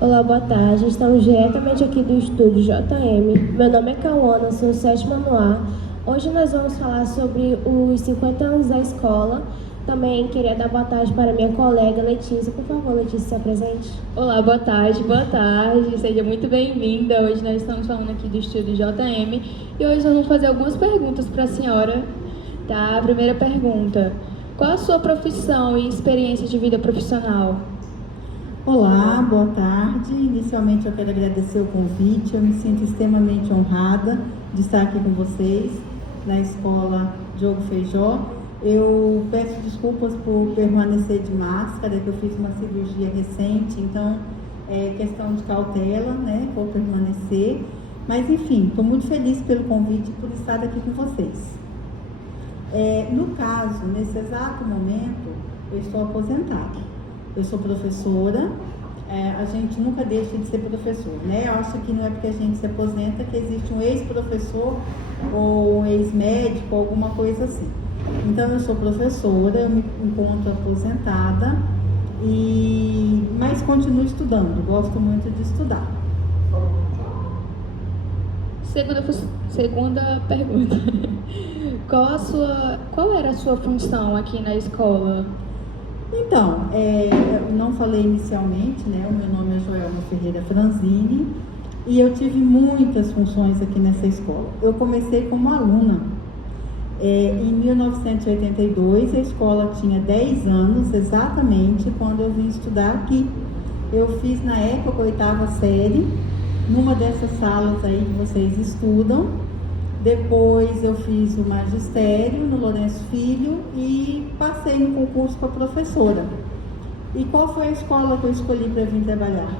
Olá, boa tarde. Estamos diretamente aqui do estúdio JM. Meu nome é Cauana, sou o sétimo ano A. Hoje nós vamos falar sobre os 50 anos da escola. Também queria dar boa tarde para minha colega Letícia. Por favor, Letícia, se apresente. Olá, boa tarde, seja muito bem-vinda. Hoje nós estamos falando aqui do estúdio JM e hoje nós vamos fazer algumas perguntas para a senhora. Tá? A primeira pergunta: qual a sua profissão e experiência de vida profissional? Olá, boa tarde. Inicialmente eu quero agradecer o convite. Eu me sinto extremamente honrada de estar aqui com vocês na escola Diogo Feijó. Eu peço desculpas por permanecer de máscara, que eu fiz uma cirurgia recente, então é questão de cautela, né, por permanecer. Mas enfim, estou muito feliz pelo convite e por estar aqui com vocês. No caso, nesse exato momento, eu estou aposentada. Eu sou professora, a gente nunca deixa de ser professor, né? Eu acho que não é porque a gente se aposenta que existe um ex-professor ou um ex-médico, alguma coisa assim. Então, eu sou professora, eu me encontro aposentada, mas continuo estudando, gosto muito de estudar. Segunda pergunta: qual era a sua função aqui na escola? Então, eu não falei inicialmente, né? O meu nome é Joelma Ferreira Franzini e eu tive muitas funções aqui nessa escola. Eu comecei como aluna. Em 1982, a escola tinha 10 anos, exatamente quando eu vim estudar aqui. Eu fiz, na época, a 8ª série, numa dessas salas aí que vocês estudam. Depois eu fiz o magistério no Lourenço Filho e passei no concurso para professora. E qual foi a escola que eu escolhi para vir trabalhar?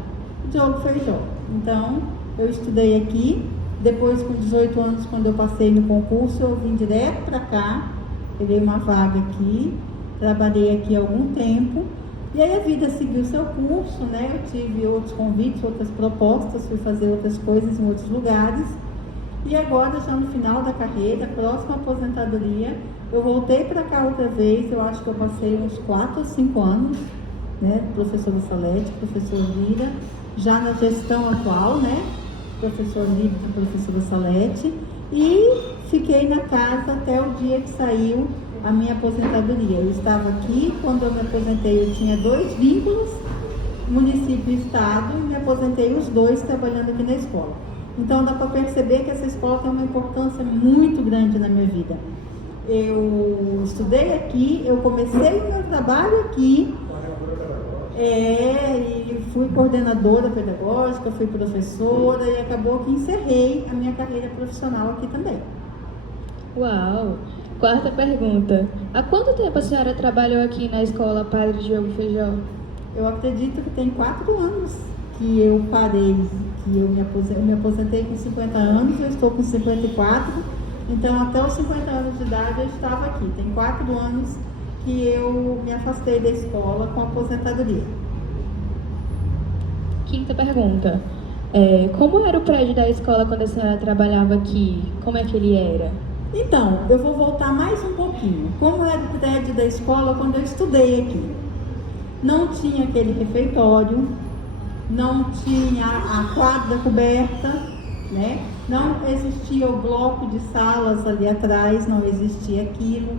Diogo Feijó. Então, eu estudei aqui. Depois, com 18 anos, quando eu passei no concurso, eu vim direto para cá, peguei uma vaga aqui, trabalhei aqui há algum tempo. E aí a vida seguiu seu curso, né? Eu tive outros convites, outras propostas, fui fazer outras coisas em outros lugares. E agora, já no final da carreira, próxima aposentadoria, eu voltei para cá outra vez. Eu acho que eu passei uns 4 ou 5 anos, né? Professora Salete, professor Lira, já na gestão atual, né? Professor Lira e professora Salete. E fiquei na casa até o dia que saiu a minha aposentadoria. Eu estava aqui, quando eu me aposentei, eu tinha 2 vínculos, município e estado, e me aposentei os 2 trabalhando aqui na escola. Então dá para perceber que essa escola tem uma importância muito grande na minha vida. Eu estudei aqui, eu comecei o meu trabalho aqui, e fui coordenadora pedagógica, fui professora e acabou que encerrei a minha carreira profissional aqui também. Uau! Quarta pergunta: há quanto tempo a senhora trabalhou aqui na escola Padre Diogo Feijó? Eu acredito que tem 4 anos que eu parei, que eu me aposentei com 50 anos, eu estou com 54, então até os 50 anos de idade eu estava aqui. Tem 4 anos que eu me afastei da escola com aposentadoria. Quinta pergunta: como era o prédio da escola quando a senhora trabalhava aqui? Como é que ele era? Então, eu vou voltar mais um pouquinho. Como era o prédio da escola quando eu estudei aqui? Não tinha aquele refeitório, não tinha a quadra coberta, né? Não existia o bloco de salas ali atrás, não existia aquilo.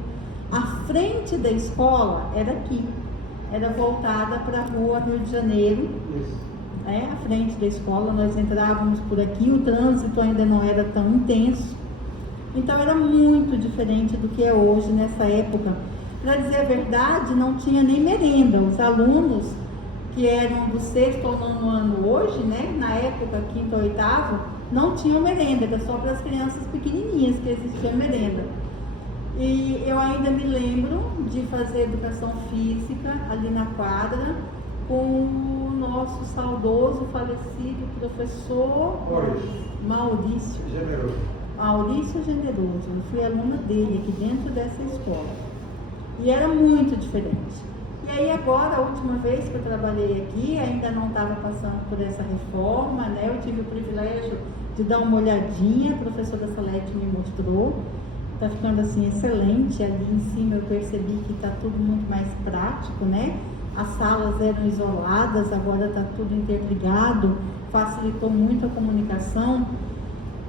A frente da escola era aqui, era voltada para a rua Rio de Janeiro. A frente da escola, nós entrávamos por aqui, o trânsito ainda não era tão intenso. Então era muito diferente do que é hoje nessa época. Para dizer a verdade, não tinha nem merenda. Os alunos que eram do 6º ao 9º ano hoje, né, na época 5º ou 8º, não tinham merenda, era só para as crianças pequenininhas que existia merenda. E eu ainda me lembro de fazer educação física ali na quadra com o nosso saudoso, falecido professor Maurício Generoso. Eu fui aluna dele aqui dentro dessa escola. E era muito diferente. E aí agora, a última vez que eu trabalhei aqui, ainda não estava passando por essa reforma, né? Eu tive o privilégio de dar uma olhadinha, a professora Salete me mostrou. Está ficando assim excelente. Ali em cima eu percebi que está tudo muito mais prático, né? as salas eram isoladas, agora está tudo interligado, facilitou muito a comunicação.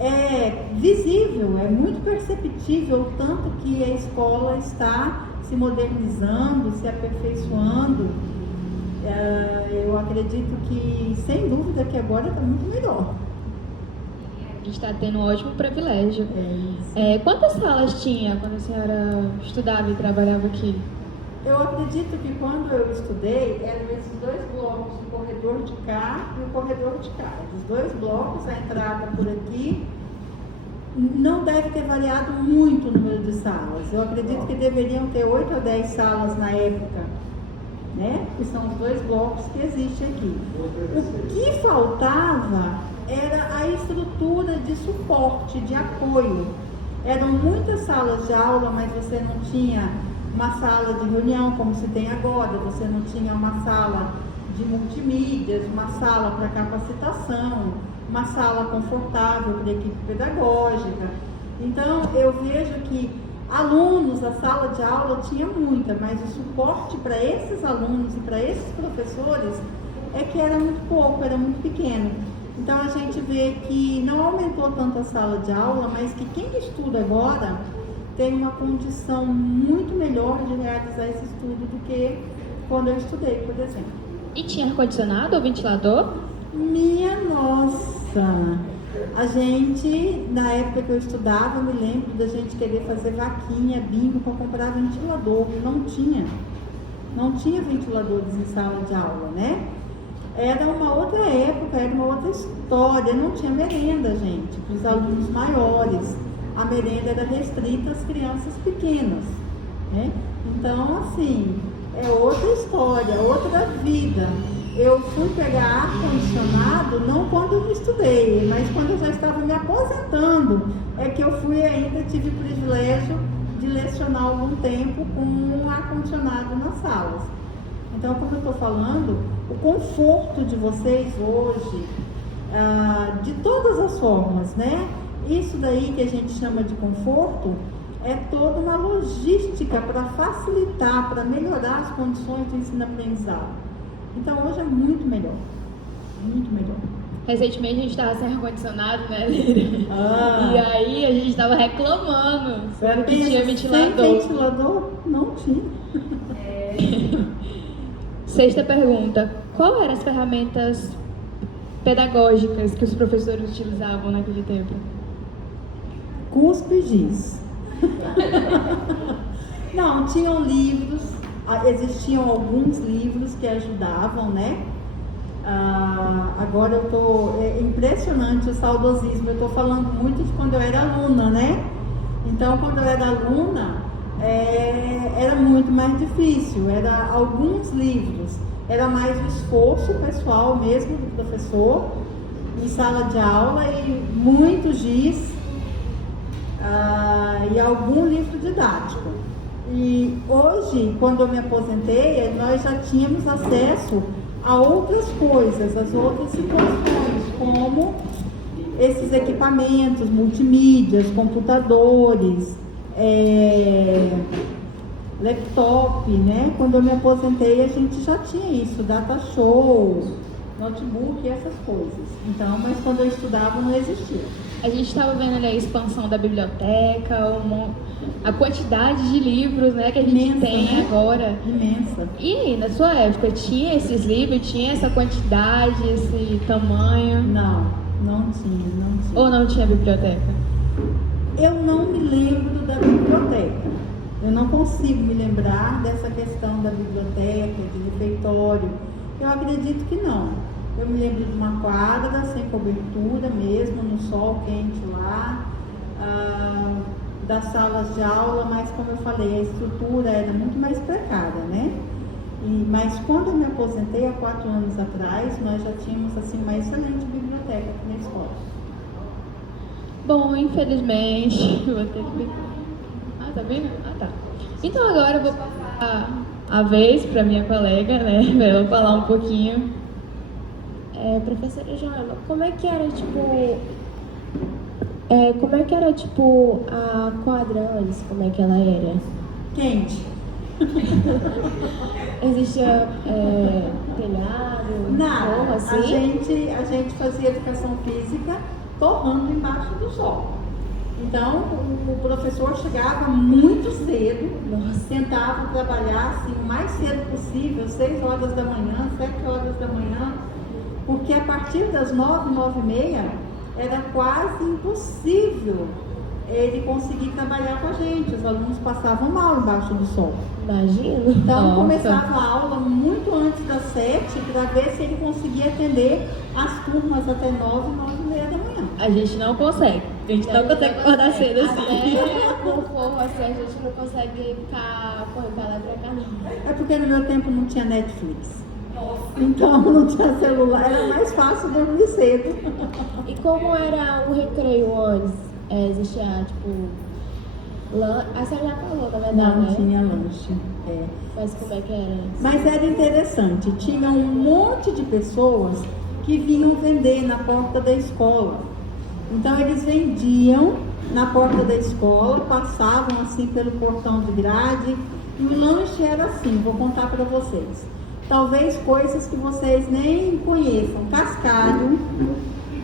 É visível, é muito perceptível o tanto que a escola está se modernizando, se aperfeiçoando. Eu acredito que, sem dúvida, que agora está muito melhor. A gente está tendo um ótimo privilégio. É isso. Quantas salas tinha quando a senhora estudava e trabalhava aqui? Eu acredito que quando eu estudei, eram esses dois blocos, o corredor de cá e o corredor de cá. Os dois blocos, a entrada por aqui, não deve ter variado muito o número de salas. Eu acredito que deveriam ter 8 ou 10 salas na época, né? Que são os dois blocos que existem aqui. O que faltava era a estrutura de suporte, de apoio. Eram muitas salas de aula, mas você não tinha uma sala de reunião como se tem agora, você não tinha uma sala de multimídias, uma sala para capacitação, uma sala confortável para a equipe pedagógica. Então, eu vejo que alunos, a sala de aula tinha muita, mas o suporte para esses alunos e para esses professores é que era muito pouco, era muito pequeno. Então, a gente vê que não aumentou tanto a sala de aula, mas que quem estuda agora tem uma condição muito melhor de realizar esse estudo do que quando eu estudei, por exemplo. E tinha ar-condicionado ou ventilador? Minha nossa! A gente, na época que eu estudava, eu me lembro da gente querer fazer vaquinha, bingo para comprar ventilador. Não tinha ventiladores em sala de aula, né? Era uma outra época, era uma outra história. Não tinha merenda, gente, para os alunos maiores. A merenda era restrita às crianças pequenas, né? Então, assim, é outra história, outra vida. Eu fui pegar ar-condicionado não quando eu estudei, mas quando eu já estava me aposentando, é que eu tive o privilégio de lecionar algum tempo com um ar-condicionado nas salas. Então, como eu estou falando, o conforto de vocês hoje, de todas as formas, né? Isso daí que a gente chama de conforto é toda uma logística para facilitar, para melhorar as condições do ensino-aprendizado. Então, hoje é muito melhor, muito melhor. Recentemente a gente estava sem ar-condicionado, né, Lira? E aí a gente estava reclamando sobre que tinha ventilador. Sem ventilador, não tinha. Sexta pergunta. Qual eram as ferramentas pedagógicas que os professores utilizavam naquele tempo? Cuspe e giz. Não, tinham livros, existiam alguns livros que ajudavam, né? Agora é impressionante o saudosismo, eu estou falando muito de quando eu era aluna, né? Então, quando eu era aluna, era muito mais difícil, era alguns livros, era mais o esforço pessoal mesmo do professor, em sala de aula, e muito giz, e algum livro didático. E hoje, quando eu me aposentei, nós já tínhamos acesso a outras coisas, as outras situações, como esses equipamentos, multimídias, computadores, laptop, né? Quando eu me aposentei, a gente já tinha isso, data show, notebook e essas coisas. Então, mas quando eu estudava não existia. A gente estava vendo ali a expansão da biblioteca, a quantidade de livros, né, que a gente Imensa, tem, né? agora. Imensa. E aí, na sua época, tinha esses livros, tinha essa quantidade, esse tamanho? Não tinha. Ou não tinha biblioteca? Eu não me lembro da biblioteca. Eu não consigo me lembrar dessa questão da biblioteca, de refeitório. Eu acredito que não. Eu me lembro de uma quadra sem cobertura mesmo, no sol quente lá, das salas de aula, mas como eu falei, a estrutura era muito mais precária, né? Mas quando eu me aposentei, há 4 anos atrás, nós já tínhamos assim, uma excelente biblioteca aqui na escola. Bom, infelizmente, eu vou ter que... tá vendo? Tá. Então agora eu vou passar a vez para minha colega, né, para ela falar um pouquinho. Professora Joana, como é que era, a quadra antes? Como é que ela era? Quente. Existia telhado, Nada. forro, assim? A gente fazia educação física torrando embaixo do sol. Então, o professor chegava muito cedo, tentava trabalhar assim, o mais cedo possível, 6 horas da manhã, 7 horas da manhã, porque a partir das 9, 9h30, era quase impossível ele conseguir trabalhar com a gente. Os alunos passavam mal embaixo do sol. Imagino. Então, Nossa. começava a aula muito antes das 7 para ver se ele conseguia atender as turmas até 9, 9h30 da manhã. A gente não consegue. A gente não consegue acordar cedo assim. Até com forro, assim, a gente não consegue ficar correndo pra lá e pra cá, não. É porque no meu tempo não tinha Netflix. Então não tinha celular, era mais fácil dormir cedo. E como era o recreio antes? Existia, tipo, a senhora já falou, na verdade, Não né? tinha lanche. É. Mas como é que era? Mas era interessante, tinha um monte de pessoas que vinham vender na porta da escola. Então eles vendiam na porta da escola, passavam assim pelo portão de grade, e o lanche era assim, vou contar para vocês. Talvez coisas que vocês nem conheçam. Cascalho.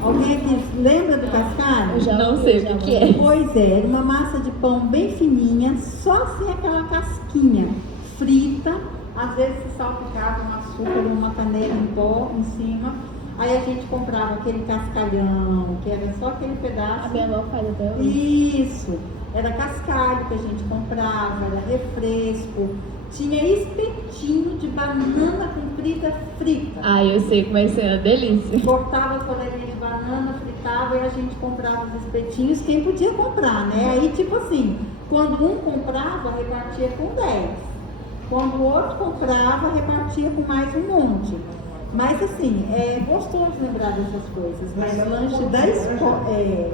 Alguém aqui lembra do cascalho? Eu já Não ouvi, sei o já que ouvi. é. Pois é, era uma massa de pão bem fininha, só assim aquela casquinha frita, às vezes se salpicava um açúcar ou uma canela em pó em cima. Aí a gente comprava aquele cascalhão, que era só aquele pedaço. A minha avó faz até hoje. Isso, era cascalho que a gente comprava, era refresco. Tinha espetinho de banana comprida frita. Eu sei como é que é uma delícia. Cortava as rodelinhas de banana, fritava e a gente comprava os espetinhos, quem podia comprar, né? Aí, tipo assim, quando um comprava, repartia com 10. Quando o outro comprava, repartia com mais um monte. Mas, assim, é gostoso lembrar dessas coisas. Mas o lanche da escola...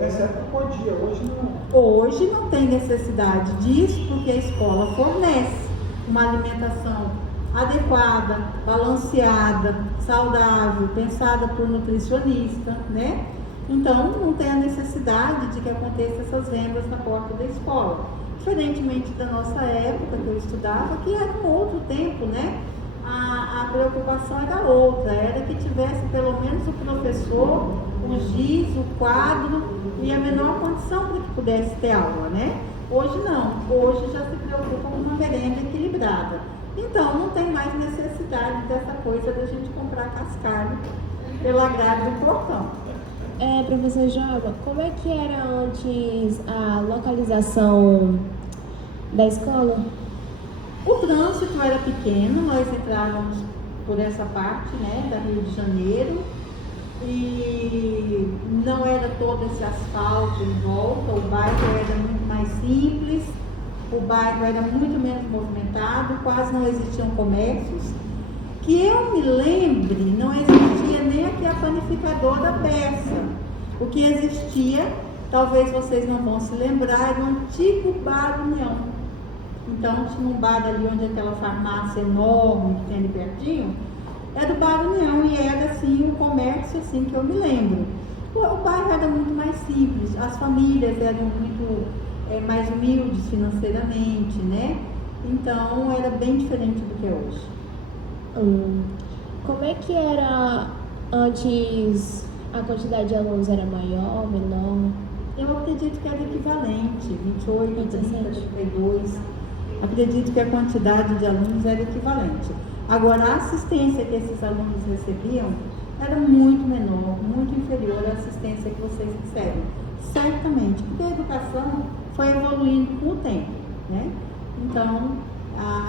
Nessa época podia, hoje não. Hoje não tem necessidade disso, porque a escola fornece uma alimentação adequada, balanceada, saudável, pensada por nutricionista, né? Então, não tem a necessidade de que aconteça essas vendas na porta da escola. Diferentemente da nossa época, que eu estudava, que era um outro tempo, né? A preocupação era outra, era que tivesse pelo menos o professor, o giz, o quadro e a menor condição para que pudesse ter aula, né? Hoje não, hoje já se preocupa com uma merenda equilibrada. Então não tem mais necessidade dessa coisa da gente comprar cascalho pela grade do portão. Professor Joba, como é que era antes a localização da escola? O trânsito era pequeno, nós entrávamos por essa parte, né, da Rio de Janeiro, e não era todo esse asfalto em volta, o bairro era muito mais simples, o bairro era muito menos movimentado, quase não existiam comércios. Que eu me lembre, não existia nem aqui a panificadora Peça. O que existia, talvez vocês não vão se lembrar, era o antigo Bar União. Então tinha um bar ali onde aquela farmácia enorme que tem ali pertinho, era o Bar União e era assim o comércio assim que eu me lembro. O bairro era muito mais simples, as famílias eram muito mais humildes financeiramente, né? Então era bem diferente do que é hoje. Como é que era antes? A quantidade de alunos era maior, menor? Eu acredito que era equivalente, 28, 30, 27. 32. Acredito que a quantidade de alunos era equivalente. Agora, a assistência que esses alunos recebiam era muito menor, muito inferior à assistência que vocês recebem. Certamente, porque a educação foi evoluindo com o tempo, né? Então,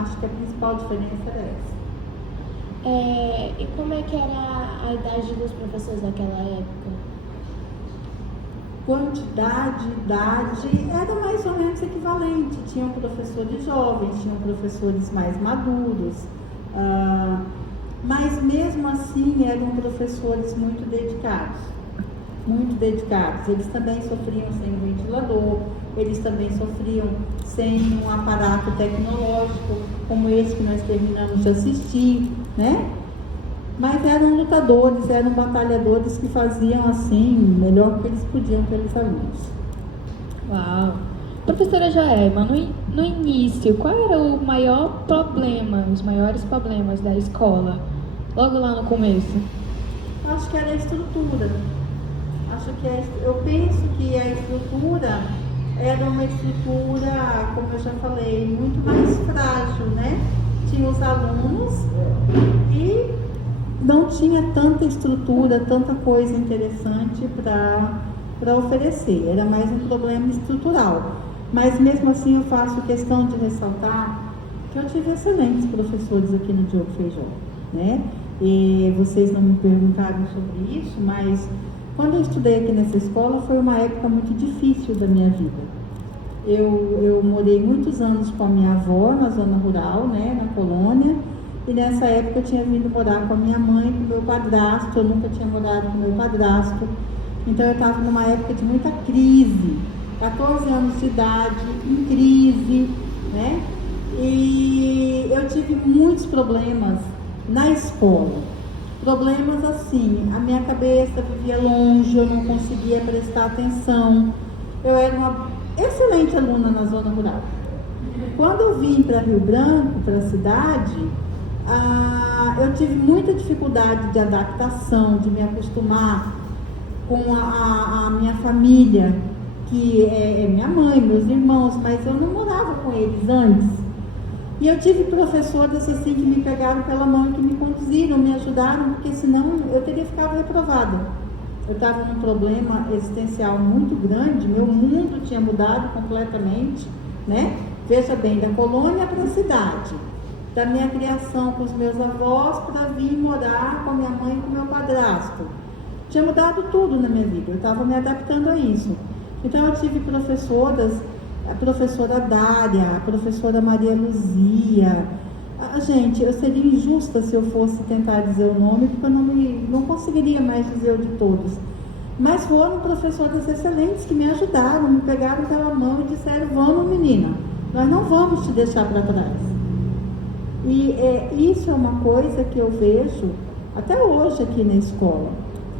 acho que a principal diferença era essa. E como é que era a idade dos professores naquela época? Quantidade, idade, era mais ou menos equivalente. Tinham professores jovens, tinham professores mais maduros, mas mesmo assim eram professores muito dedicados. Muito dedicados. Eles também sofriam sem ventilador, eles também sofriam sem um aparato tecnológico como esse que nós terminamos de assistir, né? Mas eram lutadores, eram batalhadores que faziam assim, melhor que eles podiam pelos alunos. Uau! Professora Joelma, no início, qual era o maior problema, os maiores problemas da escola? Logo lá no começo. Acho que era a estrutura. Eu penso que a estrutura era uma estrutura, como eu já falei, muito mais frágil, né? Tinha os alunos e não tinha tanta estrutura, tanta coisa interessante para oferecer. Era mais um problema estrutural. Mas mesmo assim eu faço questão de ressaltar que eu tive excelentes professores aqui no Diogo Feijó, né? E vocês não me perguntaram sobre isso, mas quando eu estudei aqui nessa escola foi uma época muito difícil da minha vida. Eu morei muitos anos com a minha avó na zona rural, né, na colônia, e nessa época eu tinha vindo morar com a minha mãe, com o meu padrasto. Eu nunca tinha morado com o meu padrasto, então eu estava numa época de muita crise, 14 anos de idade, em crise, né, e eu tive muitos problemas na escola. Problemas assim, a minha cabeça vivia longe, eu não conseguia prestar atenção. Eu era uma excelente aluna na zona rural. Quando eu vim para Rio Branco, para a cidade, eu tive muita dificuldade de adaptação, de me acostumar com a minha família, que é minha mãe, meus irmãos, mas eu não morava com eles antes. E eu tive professoras assim que me pegaram pela mão e que me conduziram, me ajudaram, porque senão eu teria ficado reprovada. Eu estava num problema existencial muito grande, meu mundo tinha mudado completamente, né? Veja bem, da colônia para a cidade, da minha criação com os meus avós para vir morar com a minha mãe e com o meu padrasto. Tinha mudado tudo na minha vida, eu estava me adaptando a isso. Então eu tive professoras, a professora Dária, a professora Maria Luzia. Gente, eu seria injusta se eu fosse tentar dizer o nome, porque eu não conseguiria mais dizer o de todos. Mas foram professoras excelentes que me ajudaram, me pegaram pela mão e disseram: vamos, menina, nós não vamos te deixar para trás. E isso é uma coisa que eu vejo até hoje aqui na escola.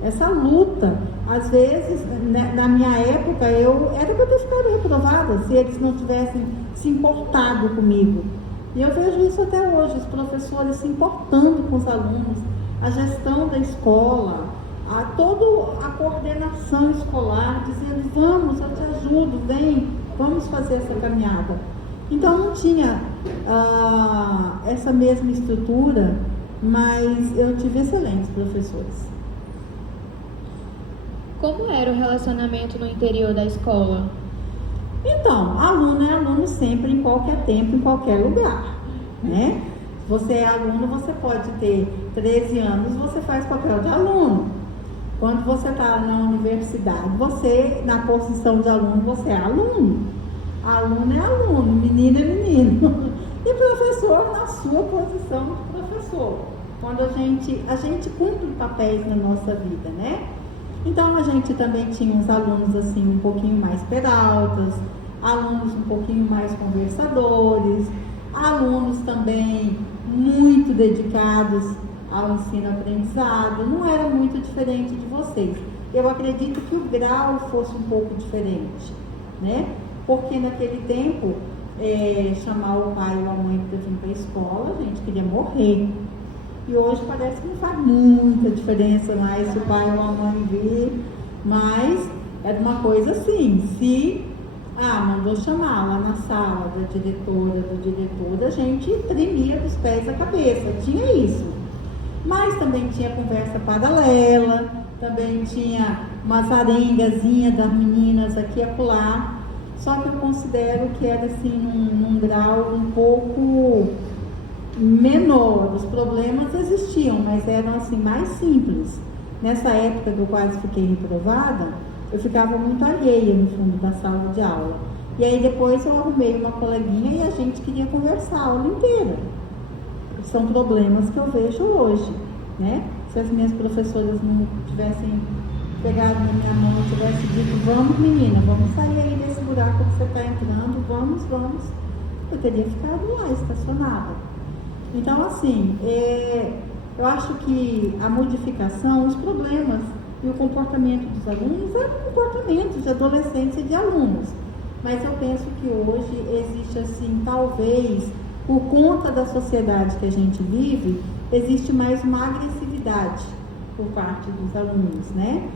Essa luta, às vezes, né, na minha época, era para eu ter ficado reprovada se eles não tivessem se importado comigo. E eu vejo isso até hoje, os professores se importando com os alunos, a gestão da escola, toda a coordenação escolar, dizendo: vamos, eu te ajudo, vem, vamos fazer essa caminhada. Então não tinha essa mesma estrutura, mas eu tive excelentes professores. Como era o relacionamento no interior da escola? Então, aluno é aluno sempre, em qualquer tempo, em qualquer lugar, né? Se você é aluno, você pode ter 13 anos, você faz papel de aluno. Quando você está na universidade, você, na posição de aluno, você é aluno. Aluno é aluno, menino é menino. E professor na sua posição de professor. Quando a gente cumpre papéis na nossa vida, né? Então a gente também tinha uns alunos assim um pouquinho mais peraltas, alunos um pouquinho mais conversadores, alunos também muito dedicados ao ensino-aprendizado. Não era muito diferente de vocês. Eu acredito que o grau fosse um pouco diferente, né? Porque naquele tempo, chamar o pai ou a mãe para vir para a escola, a gente queria morrer. E hoje parece que não faz muita diferença mais se o pai ou a mãe vir, mas era uma coisa assim: se mandou chamar lá na sala da diretora, do diretor, a gente tremia dos pés à cabeça, tinha isso. Mas também tinha conversa paralela, também tinha umas arengazinhas das meninas aqui e acolá. Só que eu considero que era assim num grau um pouco menor. Os problemas existiam, mas eram assim mais simples. Nessa época que eu quase fiquei reprovada, eu ficava muito alheia no fundo da sala de aula. E aí depois eu arrumei uma coleguinha e a gente queria conversar a aula inteira. São problemas que eu vejo hoje, né? Se as minhas professoras não tivessem pegado na minha mão e tivessem dito: vamos, menina, vamos sair aí desse buraco que você está entrando, vamos, eu teria ficado lá estacionada. Então, assim, eu acho que a modificação, os problemas e o comportamento dos alunos eram comportamentos de adolescência e de alunos. mas eu penso que hoje existe assim, talvez, por conta da sociedade que a gente vive, existe mais uma agressividade por parte dos alunos, né?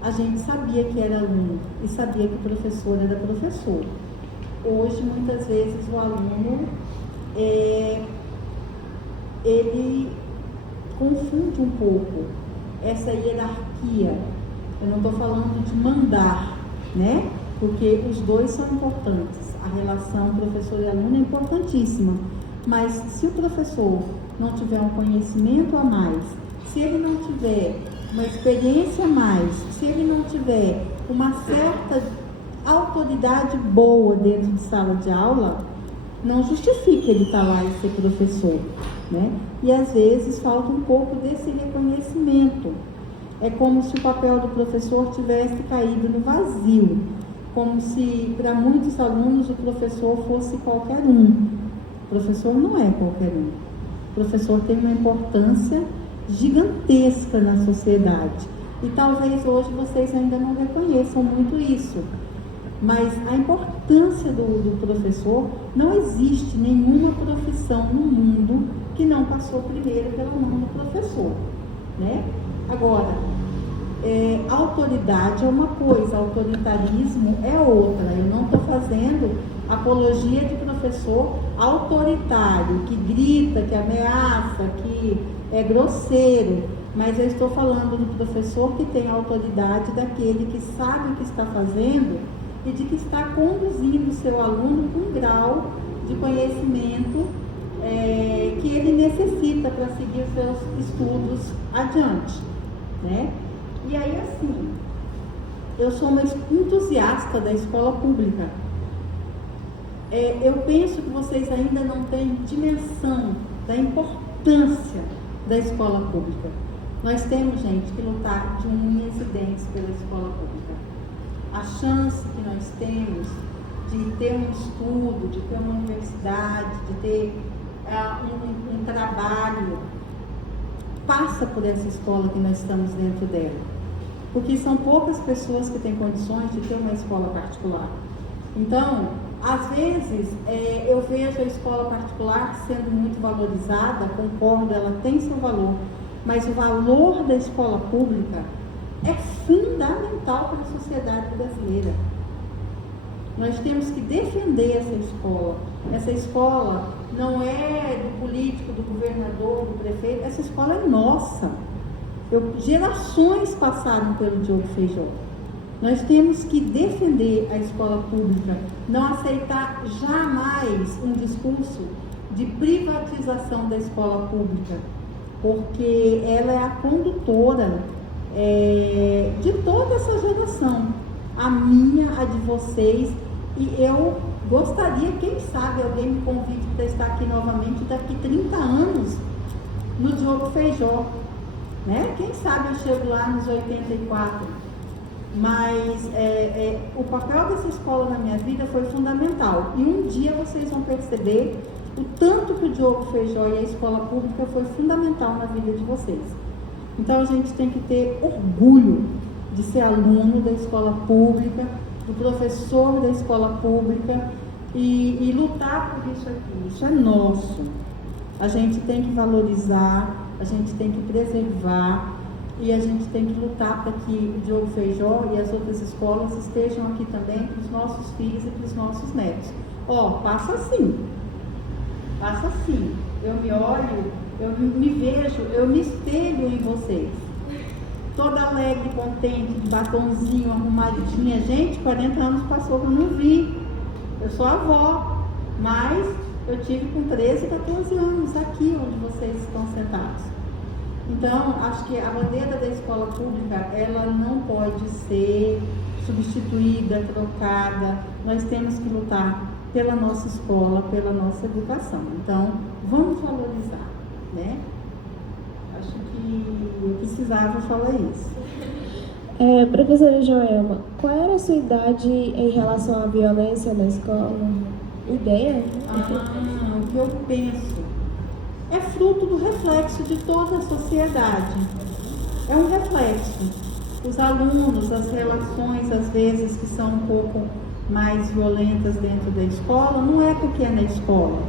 A gente sabia que era aluno e sabia que o professor era professor. Hoje, muitas vezes, o aluno, ele confunde um pouco essa hierarquia. Eu não estou falando de mandar, né? Porque os dois são importantes. A relação professor e aluno é importantíssima. Mas se o professor não tiver um conhecimento a mais, se ele não tiver uma experiência a mais, se ele não tiver uma certa autoridade boa dentro de sala de aula, não justifica ele estar lá e ser professor, né? E às vezes falta um pouco desse reconhecimento. É como se o papel do professor tivesse caído no vazio, como se para muitos alunos o professor fosse qualquer um. O professor não é qualquer um. O professor tem uma importância gigantesca na sociedade. E talvez hoje vocês ainda não reconheçam muito isso. Mas a importância do professor, não existe nenhuma profissão no mundo que não passou primeiro pela mão do professor, né? Agora, autoridade é uma coisa, autoritarismo é outra. Eu não estou fazendo apologia de professor autoritário, que grita, que ameaça, que é grosseiro, mas eu estou falando do professor que tem autoridade, daquele que sabe o que está fazendo e de que está conduzindo o seu aluno com um grau de conhecimento que ele necessita para seguir os seus estudos adiante, né? E aí, assim, eu sou uma entusiasta da escola pública. Eu penso que vocês ainda não têm dimensão da importância da escola pública. Nós temos, gente, que lutar de unhas e dentes pela escola pública. A chance que nós temos de ter um estudo, de ter uma universidade, de ter um trabalho, passa por essa escola que nós estamos dentro dela. Porque são poucas pessoas que têm condições de ter uma escola particular. Então, às vezes, eu vejo a escola particular sendo muito valorizada, concordo, ela tem seu valor, mas o valor da escola pública é fundamental para a sociedade brasileira. Nós temos que defender essa escola. Essa escola não é do político, do governador, do prefeito, essa escola é nossa. Gerações passaram pelo Diogo Feijó. Nós temos que defender a escola pública, não aceitar jamais um discurso de privatização da escola pública, porque ela é a condutora de toda essa geração, a minha, a de vocês, e eu gostaria, quem sabe, alguém me convide para estar aqui novamente daqui 30 anos no Diogo Feijó, né? Quem sabe eu chego lá nos 84. Mas o papel dessa escola na minha vida foi fundamental. E um dia vocês vão perceber o tanto que o Diogo Feijó e a escola pública foi fundamental na vida de vocês. Então a gente tem que ter orgulho de ser aluno da escola pública, do professor da escola pública e lutar por isso aqui. Isso é nosso. A gente tem que valorizar, a gente tem que preservar. E a gente tem que lutar para que o Diogo Feijó e as outras escolas estejam aqui também para os nossos filhos e para os nossos netos. Passa assim. Passa assim. Eu me olho, eu me vejo, eu me espelho em vocês. Toda alegre, contente, de batonzinho, arrumadinha. Gente, 40 anos passou que eu não vi. Eu sou avó, mas eu tive com 13, 14 anos aqui onde vocês estão sentados. Então, acho que a bandeira da escola pública, ela não pode ser substituída, trocada. Nós temos que lutar pela nossa escola, pela nossa educação. Então, vamos valorizar, né? Acho que eu precisava falar isso. Professora Joelma, qual era a sua idade em relação à violência na escola? Ideia? O que eu penso é fruto do reflexo de toda a sociedade. É um reflexo. Os alunos, as relações, às vezes, que são um pouco mais violentas dentro da escola, não é porque é na escola,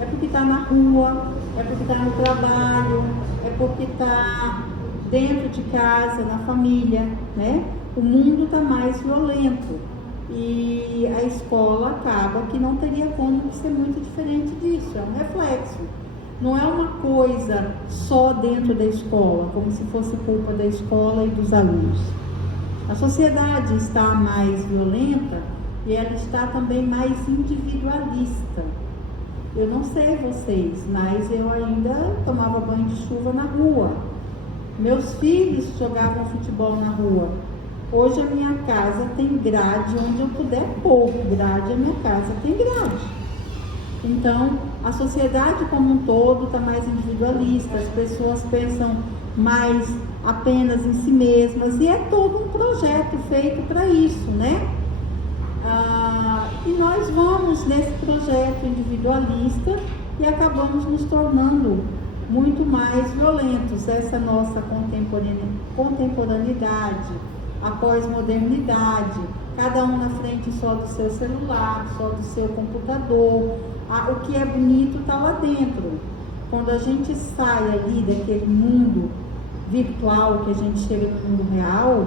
é porque está na rua, é porque está no trabalho, é porque está dentro de casa, na família, né? O mundo está mais violento e a escola acaba que não teria como ser muito diferente disso, é um reflexo. Não é uma coisa só dentro da escola, como se fosse culpa da escola e dos alunos. A sociedade está mais violenta e ela está também mais individualista. Eu não sei vocês, mas eu ainda tomava banho de chuva na rua. Meus filhos jogavam futebol na rua. Hoje a minha casa tem grade, onde eu puder pôr grade, a minha casa tem grade. Então, a sociedade como um todo está mais individualista, as pessoas pensam mais apenas em si mesmas, e é todo um projeto feito para isso, né? E nós vamos nesse projeto individualista e acabamos nos tornando muito mais violentos. Essa nossa contemporaneidade, a pós-modernidade, cada um na frente só do seu celular, só do seu computador. O que é bonito está lá dentro. Quando a gente sai ali daquele mundo virtual, que a gente chega no mundo real,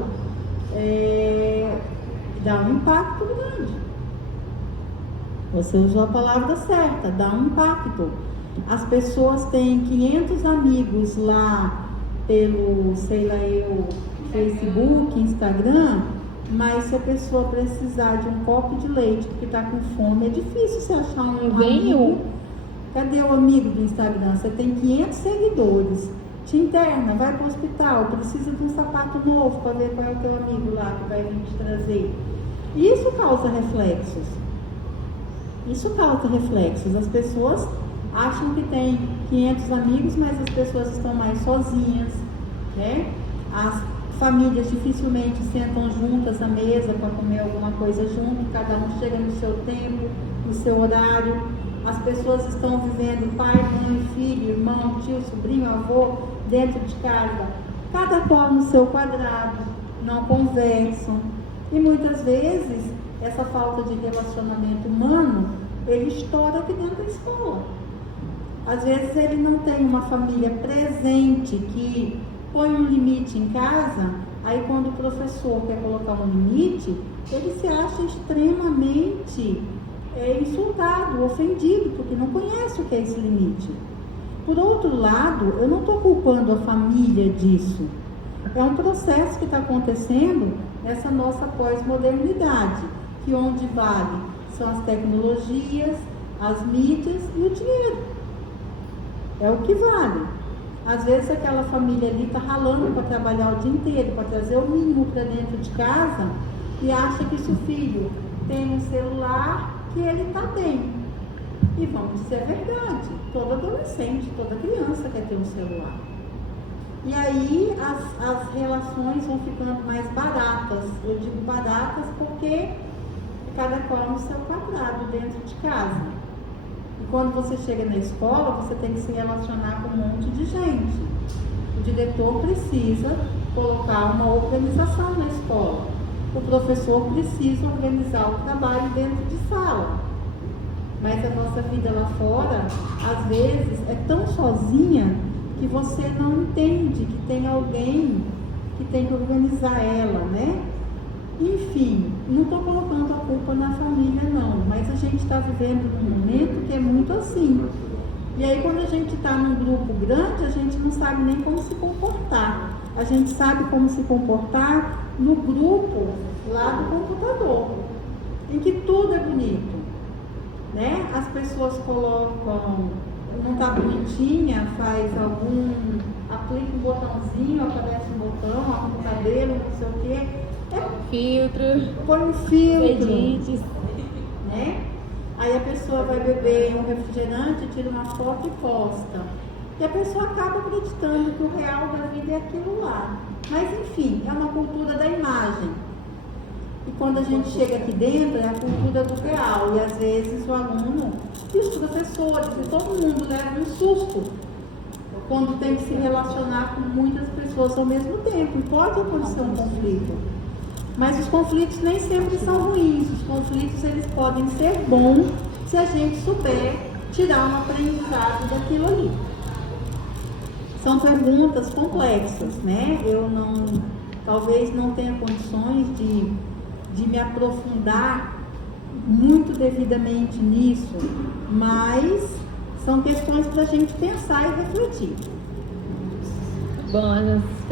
dá um impacto grande. Você usou a palavra certa, dá um impacto. As pessoas têm 500 amigos lá pelo, sei lá eu, Facebook, Instagram, mas se a pessoa precisar de um copo de leite porque está com fome, é difícil você achar um amigo. Cadê o amigo do Instagram? Você tem 500 seguidores, te interna, vai para o hospital, precisa de um sapato novo para ver qual é o teu amigo lá que vai vir te trazer. E isso causa reflexos. Isso causa reflexos. As pessoas acham que tem 500 amigos, mas as pessoas estão mais sozinhas, né? As famílias dificilmente sentam juntas à mesa para comer alguma coisa junto, cada um chega no seu tempo, no seu horário. As pessoas estão vivendo pai, mãe, filho, irmão, tio, sobrinho, avô, dentro de casa, cada qual no seu quadrado, não conversam. E muitas vezes, essa falta de relacionamento humano, ele estoura aqui dentro da escola. Às vezes ele não tem uma família presente que põe um limite em casa, aí quando o professor quer colocar um limite, ele se acha extremamente insultado, ofendido, porque não conhece o que é esse limite. Por outro lado, eu não estou culpando a família disso. É um processo que está acontecendo nessa nossa pós-modernidade, que onde vale são as tecnologias, as mídias e o dinheiro. É o que vale. Às vezes aquela família ali está ralando para trabalhar o dia inteiro, para trazer o mínimo para dentro de casa e acha que se o filho tem um celular, que ele está bem. E vamos dizer a verdade, todo adolescente, toda criança quer ter um celular. E aí as relações vão ficando mais baratas. Eu digo baratas porque cada qual no seu quadrado dentro de casa. E quando você chega na escola, você tem que se relacionar com um monte de gente. O diretor precisa colocar uma organização na escola. O professor precisa organizar o trabalho dentro de sala. Mas a nossa vida lá fora, às vezes, é tão sozinha que você não entende que tem alguém que tem que organizar ela, né? Enfim, não estou colocando a culpa na família não, mas a gente está vivendo num momento que é muito assim. E aí quando a gente está num grupo grande, a gente não sabe nem como se comportar. A gente sabe como se comportar no grupo lá do computador, em que tudo é bonito, né? As pessoas colocam, não está bonitinha, aplica um botãozinho, aparece um botão, arruma o cabelo, não sei o quê. Filtro. Põe um filtro. Edits. Né? Aí a pessoa vai beber um refrigerante, tira uma foto e posta. E a pessoa acaba acreditando que o real da vida é aquilo lá. Mas enfim, é uma cultura da imagem. E quando a gente chega aqui dentro, é a cultura do real. E às vezes o aluno e os professores e todo mundo leva um susto quando tem que se relacionar com muitas pessoas ao mesmo tempo. E pode acontecer um conflito. Mas os conflitos nem sempre são ruins. Os conflitos, eles podem ser bons se a gente souber tirar um aprendizado daquilo ali. São perguntas complexas, né? Eu talvez não tenha condições de me aprofundar muito devidamente nisso, mas são questões para a gente pensar e refletir. Bom,